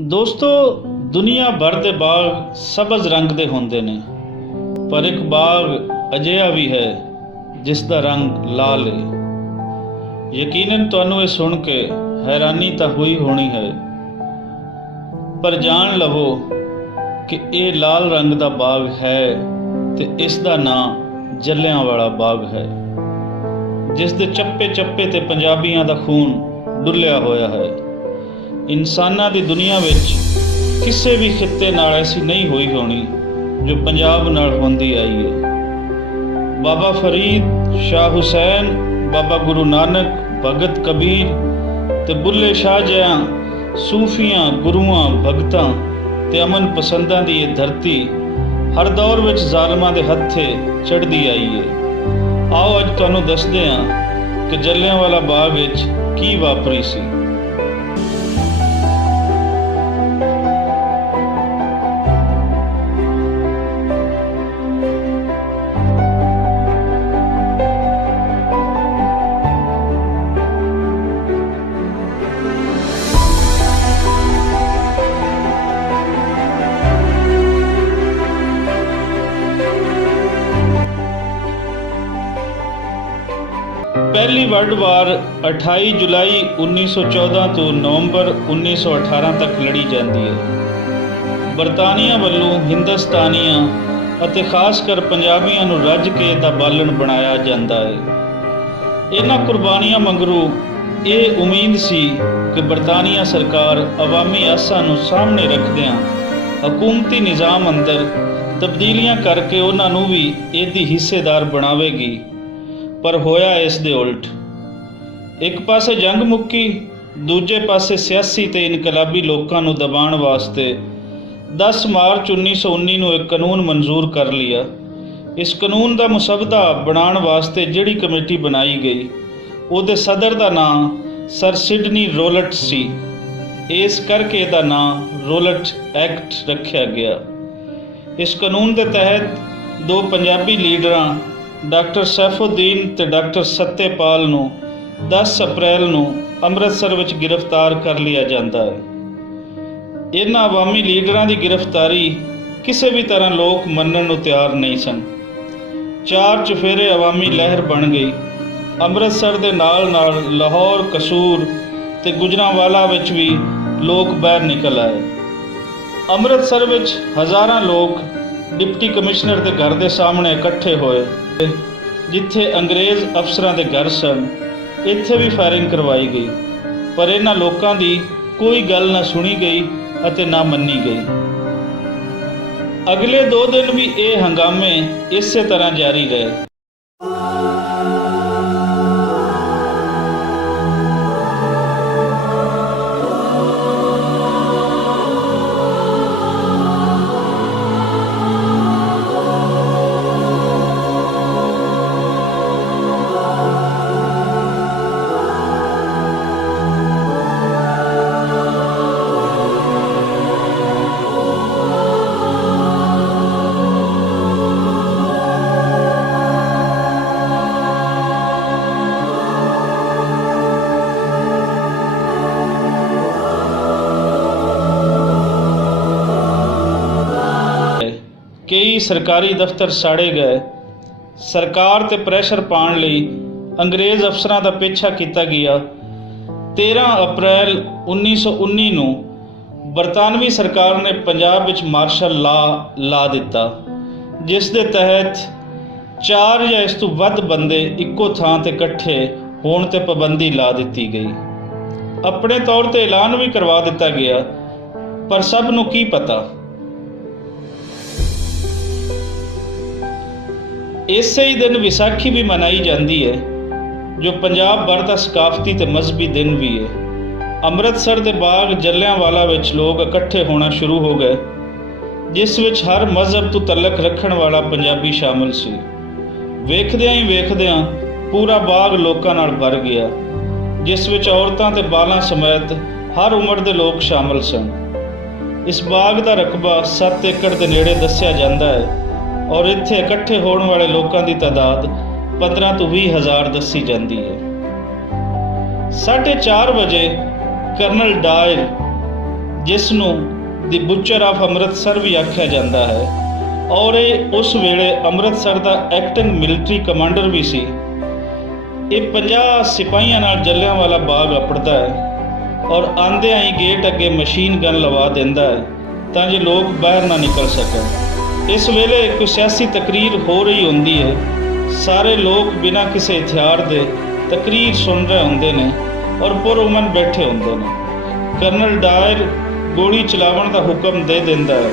ਦੋਸਤੋ, ਦੁਨੀਆ ਭਰ ਦੇ ਬਾਗ ਸਬਜ਼ ਰੰਗ ਦੇ ਹੁੰਦੇ ਨੇ, ਪਰ ਇੱਕ ਬਾਗ ਅਜਿਹਾ ਵੀ ਹੈ ਜਿਸ ਦਾ ਰੰਗ ਲਾਲ ਹੈ। ਯਕੀਨਨ ਤੁਹਾਨੂੰ ਇਹ ਸੁਣ ਕੇ ਹੈਰਾਨੀ ਤਾਂ ਹੋਈ ਹੋਣੀ ਹੈ, ਪਰ ਜਾਣ ਲਵੋ ਕਿ ਇਹ ਲਾਲ ਰੰਗ ਦਾ ਬਾਗ ਹੈ ਤੇ ਇਸ ਦਾ ਨਾਂ ਜੱਲਿਆਂਵਾਲਾ ਬਾਗ ਹੈ, ਜਿਸ ਦੇ ਚੱਪੇ ਚੱਪੇ ਤੇ ਪੰਜਾਬੀਆਂ ਦਾ ਖੂਨ ਡੁੱਲਿਆ ਹੋਇਆ ਹੈ। ਇਨਸਾਨਾਂ ਦੀ ਦੁਨੀਆ ਵਿੱਚ ਕਿਸੇ ਵੀ ਖਿੱਤੇ ਨਾਲ ਐਸੀ ਨਹੀਂ ਹੋਈ ਹੋਣੀ ਜੋ ਪੰਜਾਬ ਨਾਲ ਹੁੰਦੀ ਆਈ ਹੈ। ਬਾਬਾ ਫਰੀਦ, ਸ਼ਾਹ ਹੁਸੈਨ, ਬਾਬਾ ਗੁਰੂ ਨਾਨਕ, ਭਗਤ ਕਬੀਰ ਤੇ ਬੁੱਲੇ ਸ਼ਾਹ ਜਿਹਾਂ ਸੂਫੀਆਂ, ਗੁਰੂਆਂ, ਭਗਤਾਂ ਤੇ ਅਮਨ ਪਸੰਦਾਂ ਦੀ ਇਹ ਧਰਤੀ ਹਰ ਦੌਰ ਵਿੱਚ ਜ਼ਾਲਮਾਂ ਦੇ ਹੱਥੇ ਚੜ੍ਹਦੀ ਆਈ ਹੈ। ਆਓ ਅੱਜ ਤੁਹਾਨੂੰ ਦੱਸਦੇ ਹਾਂ ਕਿ ਜੱਲਿਆਂਵਾਲਾ ਬਾਗ ਵਿੱਚ ਕੀ ਵਾਪਰੀ ਸੀ। ਪਹਿਲੀ ਵਰਲਡ ਵਾਰ 28 ਜੁਲਾਈ 1914 ਤੋਂ ਨਵੰਬਰ 1918 ਤੱਕ ਲੜੀ ਜਾਂਦੀ ਹੈ। ਬਰਤਾਨੀਆ ਵੱਲੋਂ ਹਿੰਦੁਸਤਾਨੀਆਂ ਅਤੇ ਖਾਸ ਕਰ ਪੰਜਾਬੀਆਂ ਨੂੰ ਰੱਜ ਕੇ ਦਾ ਬਾਲਣ ਬਣਾਇਆ ਜਾਂਦਾ ਹੈ। ਇਹਨਾਂ ਕੁਰਬਾਨੀਆਂ ਮਗਰੋਂ ਇਹ ਉਮੀਦ ਸੀ ਕਿ ਬਰਤਾਨੀਆ ਸਰਕਾਰ ਅਵਾਮੀ ਆਸਾਂ ਨੂੰ ਸਾਹਮਣੇ ਰੱਖਦਿਆਂ ਹਕੂਮਤੀ ਨਿਜ਼ਾਮ ਅੰਦਰ ਤਬਦੀਲੀਆਂ ਕਰਕੇ ਉਹਨਾਂ ਨੂੰ ਵੀ ਇਹਦੀ ਹਿੱਸੇਦਾਰ ਬਣਾਵੇਗੀ, ਪਰ ਹੋਇਆ ਇਸ ਦੇ ਉਲਟ। ਇੱਕ ਪਾਸੇ ਜੰਗ ਮੁੱਕੀ, ਦੂਜੇ ਪਾਸੇ ਸਿਆਸੀ ਤੇ ਇਨਕਲਾਬੀ ਲੋਕਾਂ ਨੂੰ ਦਬਾਉਣ ਵਾਸਤੇ 10 ਮਾਰਚ 1919 ਨੂੰ ਇੱਕ ਕਾਨੂੰਨ ਮਨਜ਼ੂਰ ਕਰ ਲਿਆ। ਇਸ ਕਾਨੂੰਨ ਦਾ ਮਸਵਦਾ ਬਣਾਉਣ ਵਾਸਤੇ ਜਿਹੜੀ ਕਮੇਟੀ ਬਣਾਈ ਗਈ, ਉਹਦੇ ਸਦਰ ਦਾ ਨਾਂ ਸਰ ਸਿਡਨੀ ਰੋਲਟ ਸੀ। ਇਸ ਕਰਕੇ ਇਹਦਾ ਨਾਂ ਰੋਲਟ ਐਕਟ ਰੱਖਿਆ ਗਿਆ। ਇਸ ਕਾਨੂੰਨ ਦੇ ਤਹਿਤ ਦੋ ਪੰਜਾਬੀ ਲੀਡਰਾਂ ਡਾਕਟਰ ਸੈਫੁਦੀਨ ਤੇ ਡਾਕਟਰ ਸੱਤੇਪਾਲ ਨੂੰ 10 ਅਪ੍ਰੈਲ ਨੂੰ ਅੰਮ੍ਰਿਤਸਰ ਵਿੱਚ ਗ੍ਰਿਫਤਾਰ ਕਰ ਲਿਆ ਜਾਂਦਾ ਹੈ। ਇਹਨਾਂ ਅਵਾਮੀ ਲੀਡਰਾਂ ਦੀ ਗ੍ਰਿਫਤਾਰੀ ਕਿਸੇ ਵੀ ਤਰ੍ਹਾਂ ਲੋਕ ਮੰਨਣ ਨੂੰ ਤਿਆਰ ਨਹੀਂ ਸਨ। 4 ਚੁਫੇਰੇ ਅਵਾਮੀ ਲਹਿਰ ਬਣ ਗਈ। ਅੰਮ੍ਰਿਤਸਰ ਦੇ ਨਾਲ ਨਾਲ ਲਾਹੌਰ, ਕਸੂਰ ਤੇ ਗੁਜਰਾਂਵਾਲਾ ਵਿੱਚ ਵੀ ਲੋਕ ਬਾਹਰ ਨਿਕਲ ਆਏ। ਅੰਮ੍ਰਿਤਸਰ ਵਿੱਚ ਹਜ਼ਾਰਾਂ ਲੋਕ ਡਿਪਟੀ ਕਮਿਸ਼ਨਰ ਦੇ ਘਰ ਦੇ ਸਾਹਮਣੇ ਇਕੱਠੇ ਹੋਏ, ਜਿੱਥੇ ਅੰਗਰੇਜ਼ ਅਫਸਰਾਂ ਦੇ ਘਰ ਸਨ। ਇੱਥੇ ਵੀ ਫਾਇਰਿੰਗ ਕਰਵਾਈ ਗਈ, ਪਰ ਇਹਨਾਂ ਲੋਕਾਂ ਦੀ ਕੋਈ ਗੱਲ ਨਾ ਸੁਣੀ ਗਈ ਅਤੇ ਨਾ ਮੰਨੀ ਗਈ। ਅਗਲੇ 2 ਦਿਨ ਵੀ ਇਹ ਹੰਗਾਮੇ ਇਸੇ ਤਰ੍ਹਾਂ ਜਾਰੀ ਰਹੇ। ਕਈ ਸਰਕਾਰੀ ਦਫ਼ਤਰ ਸਾੜੇ ਗਏ। ਸਰਕਾਰ ਤੇ ਪ੍ਰੈਸ਼ਰ ਪਾਉਣ ਲਈ ਅੰਗਰੇਜ਼ ਅਫਸਰਾਂ ਦਾ ਪਿੱਛਾ ਕੀਤਾ ਗਿਆ। 13 ਅਪ੍ਰੈਲ 1919 ਨੂੰ ਬਰਤਾਨਵੀ ਸਰਕਾਰ ਨੇ ਪੰਜਾਬ ਵਿੱਚ ਮਾਰਸ਼ਲ ਲਾ ਦਿੱਤਾ, ਜਿਸ ਦੇ ਤਹਿਤ 4 ਜਾਂ ਇਸ ਤੋਂ ਵੱਧ ਬੰਦੇ ਇੱਕੋ ਥਾਂ ਤੇ ਇਕੱਠੇ ਹੋਣ ਤੇ ਪਾਬੰਦੀ ਲਾ ਦਿੱਤੀ ਗਈ। ਆਪਣੇ ਤੌਰ ਤੇ ਐਲਾਨ ਵੀ ਕਰਵਾ ਦਿੱਤਾ ਗਿਆ, ਪਰ ਸਭ ਨੂੰ ਕੀ ਪਤਾ। ਇਸੇ ਹੀ ਦਿਨ ਵਿਸਾਖੀ ਵੀ ਮਨਾਈ ਜਾਂਦੀ ਹੈ, ਜੋ ਪੰਜਾਬ ਭਰ ਦਾ ਸਕਾਫਤੀ ਤੇ ਮਜ਼ਹਬੀ ਦਿਨ ਵੀ ਹੈ। ਅੰਮ੍ਰਿਤਸਰ ਦੇ ਬਾਗ ਜੱਲਿਆਂਵਾਲਾ ਵਿੱਚ ਲੋਕ ਇਕੱਠੇ ਹੋਣਾ ਸ਼ੁਰੂ ਹੋ ਗਏ, ਜਿਸ ਵਿੱਚ ਹਰ ਮਜ਼ਹਬ ਤੋਂ ਤਲਕ ਰੱਖਣ ਵਾਲਾ ਪੰਜਾਬੀ ਸ਼ਾਮਲ ਸੀ। ਵੇਖਦਿਆਂ ਹੀ ਵੇਖਦਿਆਂ ਪੂਰਾ ਬਾਗ ਲੋਕਾਂ ਨਾਲ ਭਰ ਗਿਆ, ਜਿਸ ਵਿੱਚ ਔਰਤਾਂ ਤੇ ਬਾਲਾਂ ਸਮੇਤ ਹਰ ਉਮਰ ਦੇ ਲੋਕ ਸ਼ਾਮਲ ਸਨ। ਇਸ ਬਾਗ ਦਾ ਰਕਬਾ 7 ਏਕੜ ਦੇ ਨੇੜੇ ਦੱਸਿਆ ਜਾਂਦਾ ਹੈ, ਔਰ ਇੱਥੇ ਇਕੱਠੇ ਹੋਣ ਵਾਲੇ ਲੋਕਾਂ ਦੀ ਤਾਦਾਦ 15 ਤੋਂ 20 ਹਜ਼ਾਰ ਦੱਸੀ ਜਾਂਦੀ ਹੈ। 4:30 ਵਜੇ ਕਰਨਲ ਡਾਇਰ ਜਿਸ ਨੂੰ ਦੀ ਬੁੱਚਰ ਆਫ ਅੰਮ੍ਰਿਤਸਰ ਵੀ ਆਖਿਆ ਜਾਂਦਾ ਹੈ, ਔਰ ਇਹ ਉਸ ਵੇਲੇ ਅੰਮ੍ਰਿਤਸਰ ਦਾ ਐਕਟਿੰਗ ਮਿਲਟਰੀ ਕਮਾਂਡਰ ਵੀ ਸੀ। ਇਹ 50 ਸਿਪਾਹੀਆਂ ਨਾਲ ਜਲਿਆਂਵਾਲਾ ਬਾਗ ਅੱਪੜਦਾ ਹੈ ਔਰ ਆਉਂਦਿਆਂ ਹੀ ਗੇਟ ਅੱਗੇ ਮਸ਼ੀਨ ਗਨ ਲਵਾ ਦਿੰਦਾ ਹੈ ਤਾਂ ਜੇ ਲੋਕ ਬਾਹਰ ਨਾ ਨਿਕਲ ਸਕਣ। ਇਸ ਵੇਲੇ ਕੋਈ ਸਿਆਸੀ ਤਕਰੀਰ ਹੋ ਰਹੀ ਹੁੰਦੀ ਹੈ। ਸਾਰੇ ਲੋਕ ਬਿਨਾਂ ਕਿਸੇ ਹਥਿਆਰ ਦੇ ਤਕਰੀਰ ਸੁਣ ਰਹੇ ਹੁੰਦੇ ਨੇ ਔਰ ਪੁਰਅਮਨ ਬੈਠੇ ਹੁੰਦੇ ਨੇ। ਕਰਨਲ ਡਾਇਰ ਗੋਲੀ ਚਲਾਉਣ ਦਾ ਹੁਕਮ ਦੇ ਦਿੰਦਾ ਹੈ।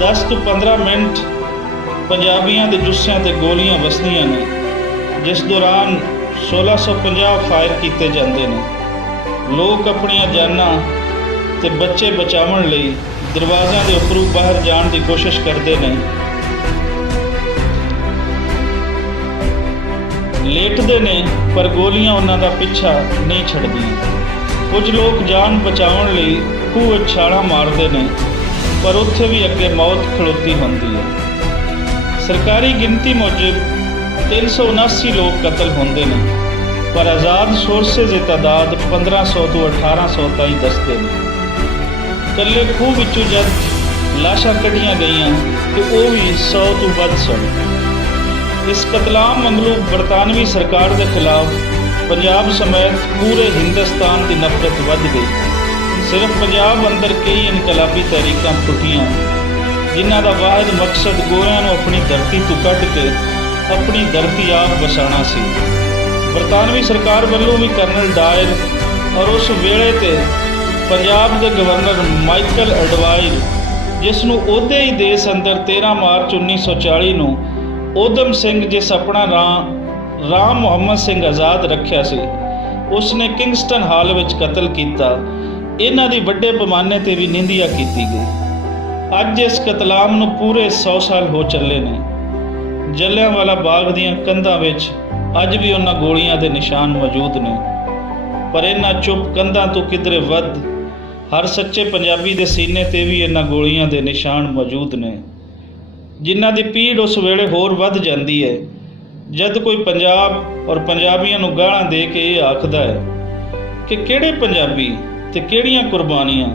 10 ਤੋਂ 15 ਮਿੰਟ ਪੰਜਾਬੀਆਂ ਦੇ ਜੁੱਸਿਆਂ ਤੇ ਗੋਲੀਆਂ ਵਸਦੀਆਂ ਨੇ, ਜਿਸ ਦੌਰਾਨ 1650 ਫਾਇਰ ਕੀਤੇ ਜਾਂਦੇ ਨੇ। ਲੋਕ ਆਪਣੀਆਂ ਜਾਨਾਂ ਤੇ ਬੱਚੇ ਬਚਾਉਣ ਲਈ ਦਰਵਾਜ਼ਿਆਂ ਦੇ ਉੱਪਰੋਂ ਬਾਹਰ ਜਾਣ ਦੀ ਕੋਸ਼ਿਸ਼ ਕਰਦੇ ਨੇ। ਲੇਟਦੇ ਨੇ ਪਰ ਗੋਲੀਆਂ ਉਹਨਾਂ ਦਾ ਪਿੱਛਾ ਨਹੀਂ ਛੱਡਦੀਆਂ। ਕੁਝ ਲੋਕ ਜਾਨ ਬਚਾਉਣ ਲਈ ਖੂਹ ਵਿੱਚ ਛਾਲਾਂ ਮਾਰਦੇ ਨੇ, ਪਰ ਉੱਥੇ ਵੀ ਅੱਗੇ ਮੌਤ ਖਲੋਤੀ ਹੁੰਦੀ ਹੈ। ਸਰਕਾਰੀ ਗਿਣਤੀ ਮੁਜਬ 379 ਲੋਕ ਕਤਲ ਹੁੰਦੇ ਨੇ, ਪਰ ਆਜ਼ਾਦ ਸੋਰਸਿਸ ਦੀ ਤਾਦਾਦ 1500 ਤੋਂ 1800 ਤਾਈਂ ਦੱਸਦੇ ਨੇ। ਇਕੱਲੇ ਖੂਹ ਵਿੱਚੋਂ ਜਦ ਲਾਸ਼ਾਂ ਕੱਢੀਆਂ ਗਈਆਂ ਤੇ ਉਹ ਵੀ 100 ਤੋਂ ਵੱਧ ਸਨ। ਇਸ ਕਤਲਾਮ ਵਾਂਗੂ ਬਰਤਾਨਵੀ ਸਰਕਾਰ ਦੇ ਖਿਲਾਫ ਪੰਜਾਬ ਸਮੇਤ ਪੂਰੇ ਹਿੰਦੁਸਤਾਨ ਦੀ ਨਫ਼ਰਤ ਵੱਧ ਗਈ। ਸਿਰਫ ਪੰਜਾਬ ਅੰਦਰ ਕਈ ਇਨਕਲਾਬੀ ਤਹਿਰੀਕਾਂ ਫੁੱਟੀਆਂ, ਜਿਨ੍ਹਾਂ ਦਾ ਵਾਹਿਦ ਮਕਸਦ ਗੋਰਿਆਂ ਨੂੰ ਆਪਣੀ ਧਰਤੀ ਤੋਂ ਕੱਢ ਕੇ ਆਪਣੀ ਧਰਤੀ ਆਪ ਵਸਾਉਣਾ ਸੀ। ਬਰਤਾਨਵੀ ਸਰਕਾਰ ਵੱਲੋਂ ਵੀ ਕਰਨਲ ਡਾਇਰ ਔਰ ਉਸ ਵੇਲੇ ਤੇ ਪੰਜਾਬ ਦੇ ਗਵਰਨਰ ਮਾਈਕਲ ਐਡਵਾਈਰ, ਜਿਸ ਨੂੰ ਉਹਦੇ ਹੀ ਦੇਸ਼ ਅੰਦਰ 13 ਮਾਰਚ 1940 ਨੂੰ ਊਧਮ ਸਿੰਘ, ਜਿਸ ਆਪਣਾ ਰਾਮ ਮੁਹੰਮਦ ਸਿੰਘ ਆਜ਼ਾਦ ਰੱਖਿਆ ਸੀ, ਉਸਨੇ ਕਿੰਗਸਟਨ ਹਾਲ ਵਿੱਚ ਕਤਲ ਕੀਤਾ। ਇਹਨਾਂ ਦੀ ਵੱਡੇ ਪੈਮਾਨੇ ਤੇ ਵੀ ਨਿੰਦਿਆ ਕੀਤੀ ਗਈ। ਅੱਜ ਇਸ ਕਤਲਾਮ ਨੂੰ ਪੂਰੇ 100 ਸਾਲ ਹੋ ਚੱਲੇ ਨੇ। ਜਲਿਆਂਵਾਲਾ ਬਾਗ ਦੀਆਂ ਕੰਧਾਂ ਵਿੱਚ ਅੱਜ ਵੀ ਉਹਨਾਂ ਗੋਲੀਆਂ ਦੇ ਨਿਸ਼ਾਨ ਮੌਜੂਦ ਨੇ, ਪਰ ਇਹਨਾਂ ਚੁੱਪ ਕੰਧਾਂ ਤੋਂ ਕਿਧਰੇ ਵੱਧ ਹਰ ਸੱਚੇ ਪੰਜਾਬੀ ਦੇ ਸੀਨੇ ਤੇ ਵੀ ਇਹਨਾਂ ਗੋਲੀਆਂ ਦੇ ਨਿਸ਼ਾਨ ਮੌਜੂਦ ਨੇ, ਜਿਨ੍ਹਾਂ ਦੀ ਪੀੜ ਉਸ ਵੇਲੇ ਹੋਰ ਵੱਧ ਜਾਂਦੀ ਹੈ ਜਦ ਕੋਈ ਪੰਜਾਬ ਔਰ ਪੰਜਾਬੀਆਂ ਨੂੰ ਗਾਲਾਂ ਦੇ ਕੇ ਇਹ ਆਖਦਾ ਹੈ ਕਿ ਕਿਹੜੇ ਪੰਜਾਬੀ ਤੇ ਕਿਹੜੀਆਂ ਕੁਰਬਾਨੀਆਂ,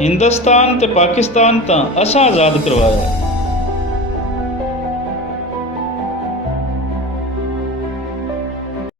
ਹਿੰਦੁਸਤਾਨ ਤੇ ਪਾਕਿਸਤਾਨ ਤਾਂ ਅਸਾਂ ਆਜ਼ਾਦ ਕਰਵਾਇਆ।